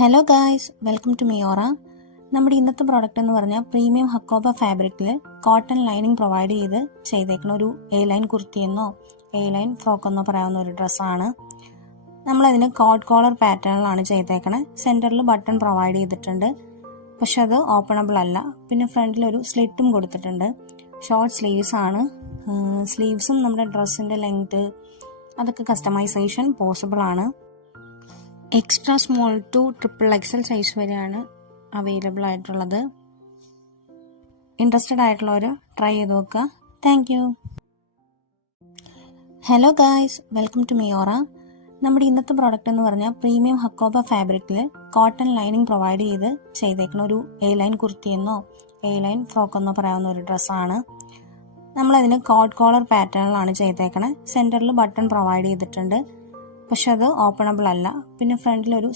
Hello guys, welcome to Miora. നമ്മുടെ ഇന്നത്തെ product എന്ന് പറഞ്ഞാൽ പ്രീമിയം ഹക്കോബ ഫാബ്രിക്കിൽ കോട്ടൺ ലൈനിങ് പ്രൊവൈഡ് ചെയ്തേക്കുന്ന ഒരു എ ലൈൻ കുർത്തിയെന്നോ എ ലൈൻ ഫ്രോക്കെന്നോ പറയാവുന്ന ഒരു ഡ്രസ്സാണ്. നമ്മളതിന് കോഡ് കോളർ പാറ്റേണിലാണ് ചെയ്തേക്കണത്. സെൻറ്ററിൽ ബട്ടൺ പ്രൊവൈഡ് ചെയ്തിട്ടുണ്ട്, പക്ഷെ അത് ഓപ്പണബിൾ അല്ല. പിന്നെ ഫ്രണ്ടിൽ ഒരു സ്ലിറ്റും കൊടുത്തിട്ടുണ്ട്. ഷോർട്ട് സ്ലീവ്സ് ആണ്. സ്ലീവ്സും നമ്മുടെ ഡ്രസ്സിൻ്റെ ലെങ്ത് അതൊക്കെ കസ്റ്റമൈസേഷൻ പോസിബിൾ ആണ്. Extra small to XXL size വരെയാണ് അവൈലബിൾ ആയിട്ടുള്ളത്. ഇൻട്രസ്റ്റഡ് ആയിട്ടുള്ളവർ ട്രൈ ചെയ്ത് നോക്കുക. Thank you. Hello guys, welcome to Miora. നമ്മുടെ ഇന്നത്തെ പ്രോഡക്റ്റ് എന്ന് പറഞ്ഞാൽ പ്രീമിയം ഹക്കോബ ഫാബ്രിക്കിൽ കോട്ടൺ ലൈനിങ് പ്രൊവൈഡ് ചെയ്തേക്കുന്ന ഒരു എ ലൈൻ കുർത്തിയെന്നോ എ ലൈൻ ഫ്രോക്കെന്നോ പറയാവുന്ന ഒരു ഡ്രസ്സാണ്. നമ്മളതിന് കോഡ് കോളർ പാറ്റേണിലാണ് ചെയ്തേക്കണത്. സെൻറ്ററിൽ ബട്ടൺ പ്രൊവൈഡ് ചെയ്തിട്ടുണ്ട്, പക്ഷെ അത് ഓപ്പണബിൾ അല്ല. പിന്നെ ഫ്രണ്ടിൽ ഒരു